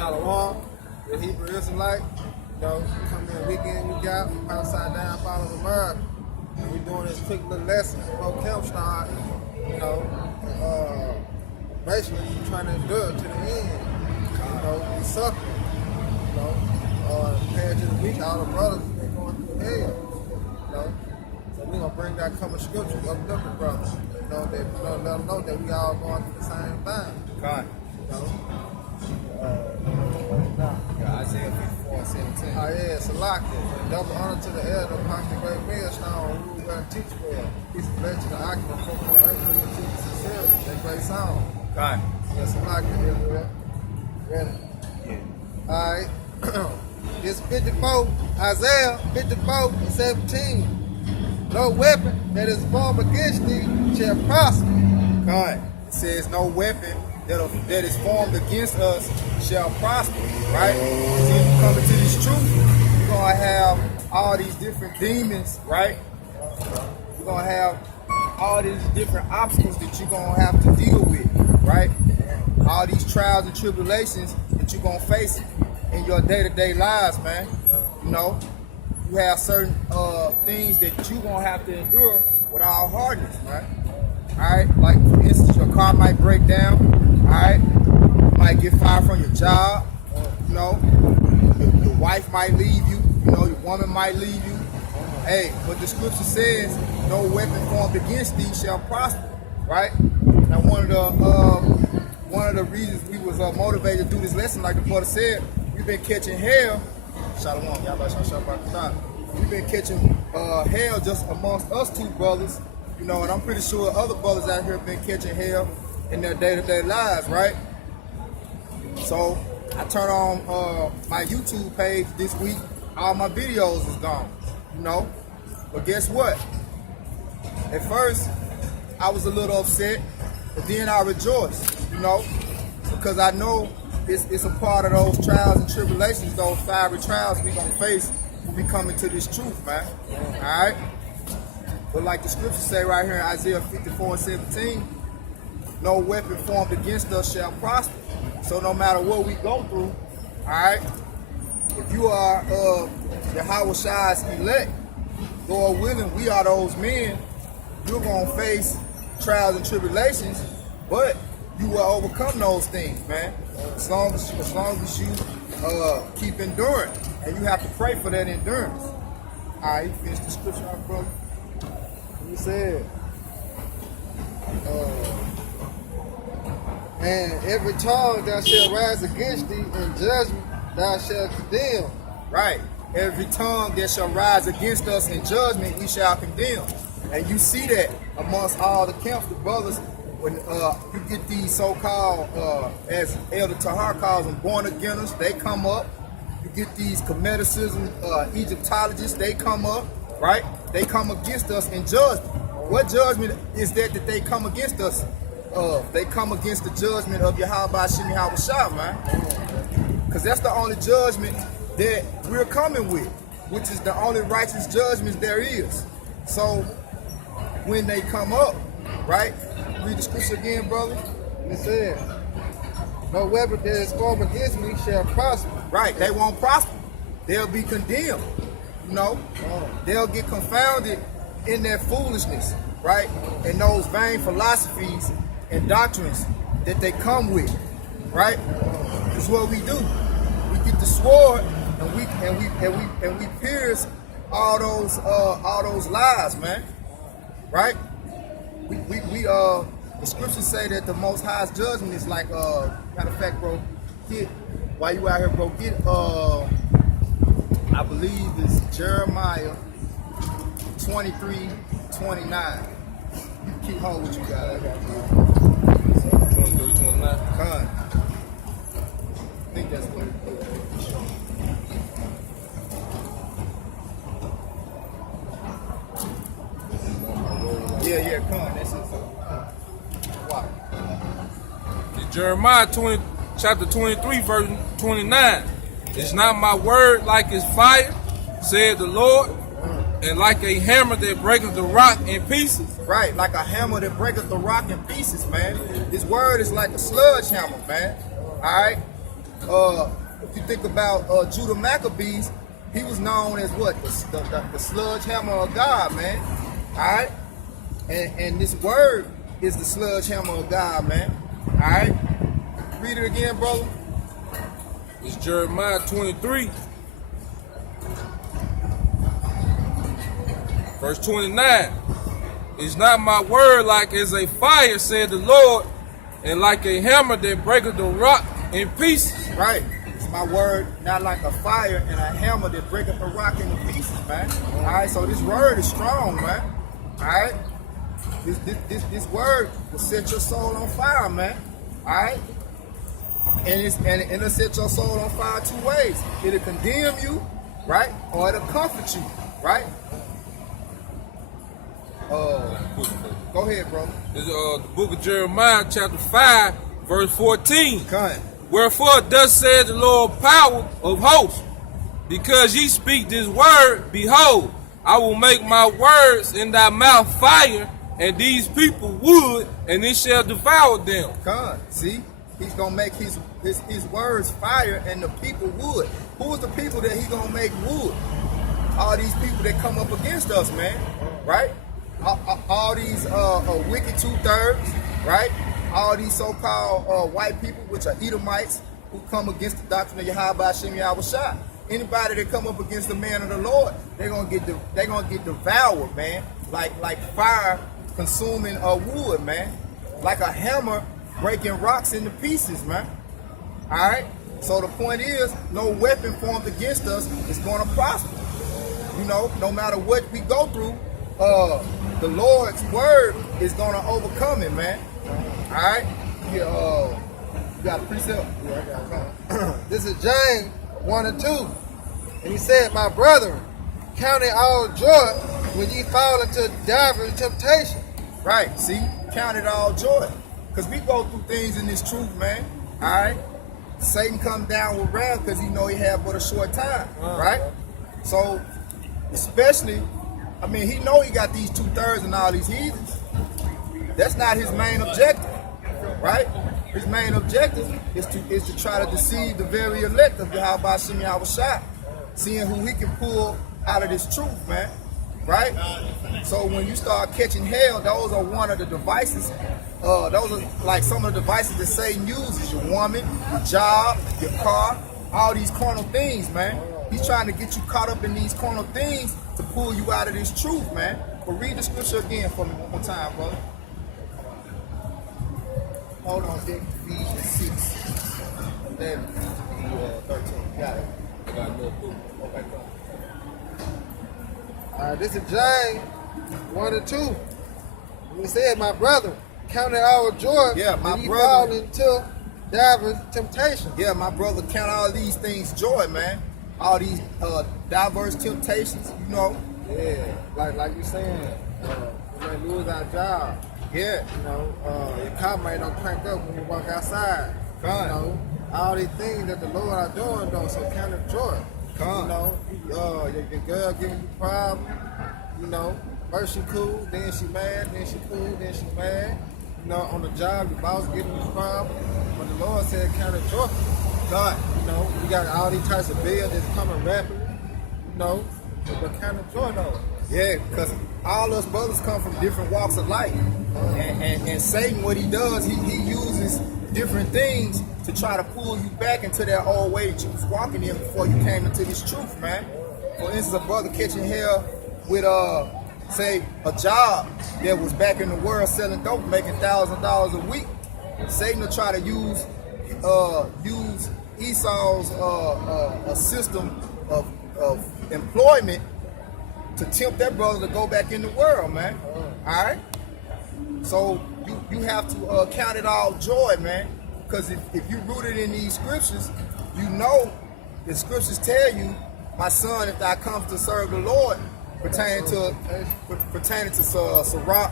Shalom, the Hebrew Israelite. You know, we come in week in, week out, upside down, follow America. And we doing this quick little lesson before camp start. You know, basically trying to endure it to the end. You know, we suffering. You know, compared to the week, all the brothers been going through hell. You know, so we gonna bring that common scripture, uplift the brothers. You know, that let them know that we all going through the same thing. God. You know. Isaiah 54:17. Oh yeah, it's a lock there. Double honor to the elder, Pastor Great Millstone, who we're going to teach well. Peace and blessing to the occupant, 4.8 for the teaching sincerity. That great song. God. That's a lock there, bro. Ready? Yeah. Alright. It's 54, Isaiah 54:17. No weapon that is formed against thee shall prosper. God. It says no weapon that is formed against us shall prosper, right? See, if you come into this truth, you're going to have all these different demons, right? You're going to have all these different obstacles that you're going to have to deal with, right? All these trials and tribulations that you're going to face in your day-to-day lives, man. You know, you have certain things that you're going to have to endure with all hardness, right? All right, like for instance, your car might break down. All right, you might get fired from your job. You know, your wife might leave you. You know, your woman might leave you. Hey, but the scripture says, "No weapon formed against thee shall prosper." Right? Now, one of the reasons we was motivated to do this lesson, like the brother said, we've been catching hell. Shalom, y'all about to stop. We've been catching hell just amongst us two brothers. You know, and I'm pretty sure other brothers out here have been catching hell in their day-to-day lives, right? So I turn on my YouTube page this week, all my videos is gone, you know? But guess what? At first, I was a little upset, but then I rejoiced, you know? Because I know it's a part of those trials and tribulations, those fiery trials we gonna face when we come into this truth, man, all right? But like the scriptures say right here in Isaiah 54:17, no weapon formed against us shall prosper. So no matter what we go through, all right, if you are Yahweh Shai's elect, Lord willing, we are those men, you're going to face trials and tribulations, but you will overcome those things, man, as long as you keep enduring. And you have to pray for that endurance. All right, you finish the scripture out, brother. He said, and every tongue thou shalt rise against thee in judgment thou shalt condemn. Right. Every tongue that shall rise against us in judgment we shall condemn. And you see that amongst all the camps, the brothers, when you get these so-called, as Elder Tahar calls them, born againers, they come up. You get these cometicism Egyptologists, they come up, right? They come against us in judgment. What judgment is that they come against us of? They come against the judgment of Yahweh Shimi Hawashah, man. Because that's the only judgment that we're coming with, which is the only righteous judgment there is. So when they come up, right? Read the scripture again, brother. It said, no weapon that is formed against me shall prosper. Right, they won't prosper. They'll be condemned. You know, they'll get confounded in their foolishness, right? And those vain philosophies and doctrines that they come with, right? Because what we do, we get the sword and we pierce all those lies, man, right? The scriptures say that the Most High's judgment is like matter of fact, bro, while you out here, bro, get I believe it's Jeremiah 23:29. You keep hold what you got. I got 23:29. I think that's what it is. Yeah, con. That's it. Wow. Jeremiah chapter 23, verse 29. Is not my word like as fire, said the Lord, and like a hammer that breaketh the rock in pieces? Right, like a hammer that breaketh the rock in pieces, man. His word is like a sludge hammer, man. All right? If you think about Judah Maccabees, he was known as what? The sledgehammer of God, man. All right? And this word is the sledgehammer of God, man. All right? Read it again, brother. It's Jeremiah 23, verse 29. Is not my word like as a fire, said the Lord, and like a hammer that breaketh the rock in pieces? Right. It's my word, not like a fire and a hammer that breaketh the rock into pieces, man. All right, so this word is strong, man. All right? This word will set your soul on fire, man. All right? And it'll set your soul on fire two ways. It'll condemn you, right? Or it'll comfort you, right? Go ahead, bro. It's the book of Jeremiah, chapter 5, verse 14. Cut. Wherefore thus said the Lord power of hosts, because ye speak this word, behold, I will make my words in thy mouth fire, and these people wood, and it shall devour them. Cut. See? He's gonna make his words fire and the people wood. Who is the people that he's gonna make wood? All these people that come up against us, man. Right? All these wicked 2/3, right? All these so-called white people, which are Edomites, who come against the doctrine of Yahweh Hashem Yahushua. Anybody that come up against the man of the Lord, they're gonna get devoured, man. Like fire consuming wood, man. Like a hammer breaking rocks into pieces, man. All right. So the point is, no weapon formed against us is gonna prosper. You know, no matter what we go through, the Lord's word is gonna overcome it, man. All right. You got a precept? Yeah, I got it. This is James 1 and 2. And he said, my brethren, count it all joy when ye fall into divers temptation. Right. See, count it all joy. Because we go through things in this truth, man. All right. Satan come down with wrath because he know he had but a short time. Right? So, especially, I mean, he know he got these 2/3 and all these heathens. That's not his main objective. Right? His main objective is to try to deceive the very elect of Yahweh Hashem Yahushua, seeing who he can pull out of this truth, man. Right? So when you start catching hell, those are one of the devices. Those are like some of the devices that Satan uses. Your woman, your job, your car, all these carnal things, man. He's trying to get you caught up in these carnal things to pull you out of this truth, man. But read the scripture again for me one more time, brother. Hold on, Dick. Ephesians 6, 11, 13. Got it. I got no clue. Okay, go. This is James 1 and 2. He said, my brother, count it all joy when ye fall into divers temptation. Yeah, my brother, count all these things joy, man. All these diverse temptations, you know. Yeah, like you saying, we may lose our job. Yeah. You know, your car may don't crank up when you walk outside. Right. You know, all these things that the Lord are doing, though, so count it joy. Come. You know, your girl giving you problems. You know, first she cool, then she mad, then she cool, then she mad. You know, on the job, your boss giving you problems. But the Lord said count it joy. God, you know, we got all these types of bills that's coming rapidly. You know, but count it joy, though. Yeah, because all us brothers come from different walks of life. And Satan, what he does, he uses different things to try to pull you back into that old way that you was walking in before you came into this truth, man. For instance, a brother catching hell with, say, a job that was back in the world selling dope, making $1,000 a week. Satan will try to use Esau's a system of employment to tempt that brother to go back in the world, man. All right? So you have to count it all joy, man. Because if you rooted in these scriptures, you know the scriptures tell you, my son, if thou comes to serve the Lord, pertaining to Sirach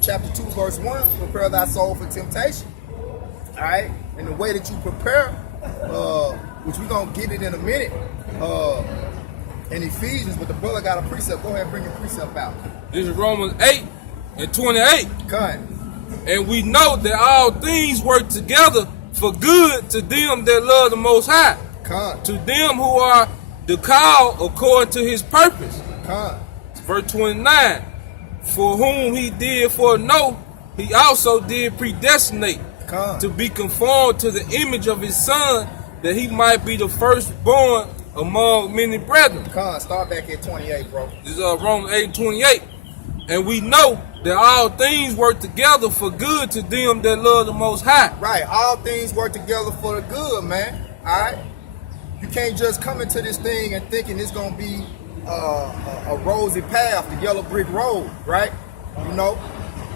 chapter 2, verse 1, prepare thy soul for temptation. All right? And the way that you prepare, which we're going to get it in a minute, in Ephesians, but the brother got a precept. Go ahead and bring your precept out. This is Romans 8 and 28. Cut. And we know that all things work together for good to them that love the Most High, Con. to them who are the called according to his purpose. Con. Verse 29, for whom he did foreknow, he also did predestinate Con. to be conformed to the image of his son, that he might be the firstborn among many brethren. Con. Start back at 28, bro. This is Romans 8:28. And we know that all things work together for good to them that love the Most High. Right. All things work together for the good, man. All right. You can't just come into this thing and thinking it's gonna be a rosy path, the yellow brick road, right? You know,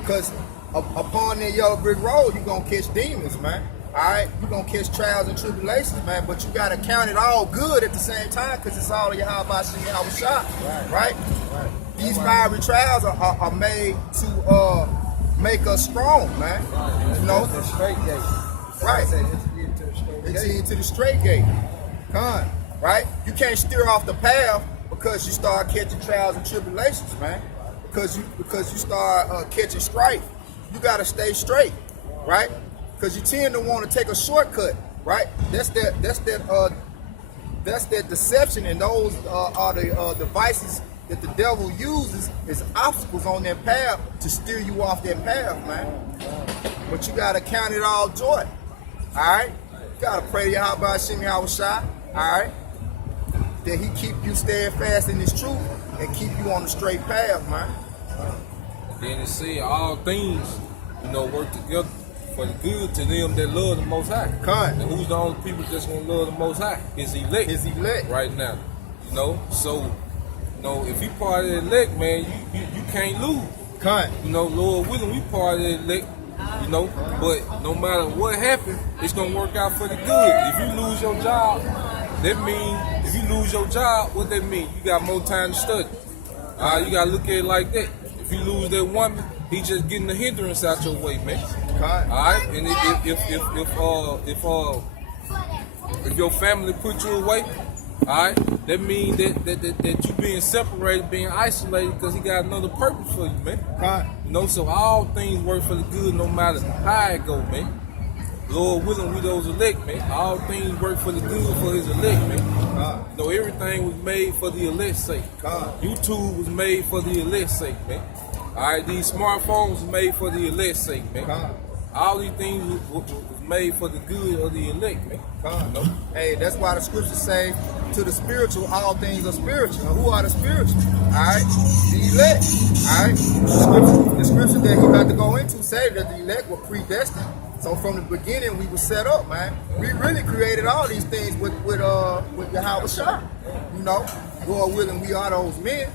because upon that yellow brick road, you're gonna catch demons, man. All right, you're gonna catch trials and tribulations, man. But you gotta count it all good at the same time, because it's all of Yahweh Shah, right? These fiery trials are made to make us strong, man. You know, The straight gate. right? It's into the straight It's into gate. the straight gate. Con, right? You can't steer off the path because you start catching trials and tribulations, man. Because you start catching strife. You gotta stay straight, right? Because you tend to want to take a shortcut, right? That's that deception, and those are the devices that the devil uses as obstacles on that path to steer you off that path, man. But you gotta count it all joy. Alright? You gotta pray to Yahweh Hashem Yahweh Shai, alright? That he keep you steadfast in his truth and keep you on the straight path, man. Then it said all things, work together for the good to them that love the Most High. Con. And who's the only people that's gonna love the Most High? Is elect. Is elect. Right now. So if you part of the elect, man, you can't lose. Con. Lord willing, we part of the elect. But no matter what happens, it's gonna work out for the good. If you lose your job, that means if you lose your job, what that mean? You got more time to study. You gotta look at it like that. If you lose that woman, he just getting the hindrance out your way, man. Con. All right, and if your family put you away, all right, that means that you being separated, being isolated, because he got another purpose for you, man. Con. So all things work for the good, no matter how it go, man. Lord willing, we those elect, man. All things work for the good for his elect, man. Everything was made for the elect's sake. YouTube was made for the elect's sake, man. All right, these smartphones was made for the elect's sake, man. All these things was made for the good of the elect, man. Hey, that's why the scriptures say, to the spiritual, all things are spiritual. Now, who are the spiritual? Alright? The elect. Alright? The scripture that he about to go into say that the elect were predestined. So from the beginning, we were set up, man. We really created all these things with Yahweh Shah. God willing, we are those men.